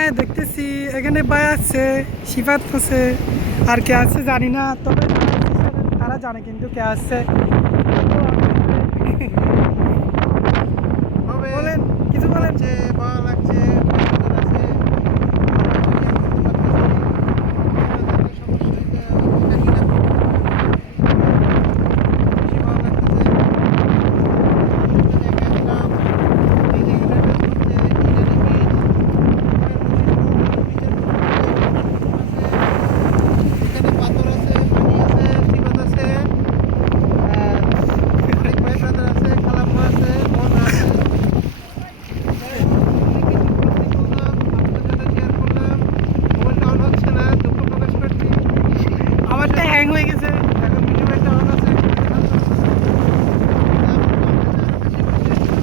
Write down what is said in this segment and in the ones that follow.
হ্যাঁ দেখতেছি এখানে ভাই আছে, সিফাত আছে, আর কে আছে জানি না, তবে তারা জানে কিন্তু কে আছে। বলেন, কিছু বলেন। ভালো লাগছে। আমারটা হ্যাং হয়ে গেছে।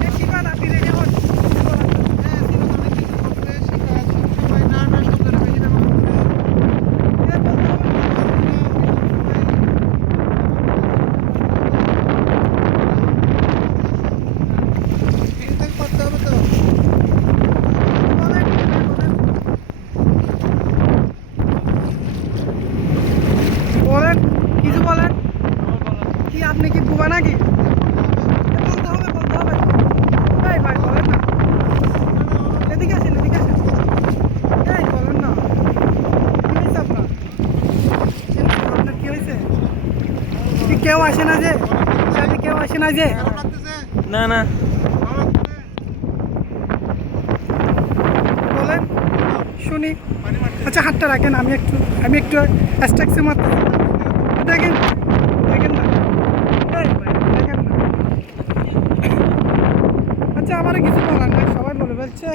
এ সিফাত, আপনি ready হন। এ বলতে হবে না। বলেন, বলেন, কিছু বলেন। কি আপনি কি বুবা নাকি? বলতে হবে, বলতে হবে। ভাই ভাই বলেন না, এদিকে আসেন, এদিকে আসেন। এই বলেন না, কি হয়েছে আপনার? আপনার কি হয়েছে? কি কেউ আসে না যে? সাথে কেউ আসে না যে? না না, বলেন, শুনি। আচ্ছা হাতটা রাখেন, আমি একটু অ্যাস্ট্রাকসে মারতে দেখেন, দেখেন না। এই ভাই, দেখেন না। আচ্ছা আমার কিছু বলার নাই, সবাই বলে ফেলছে।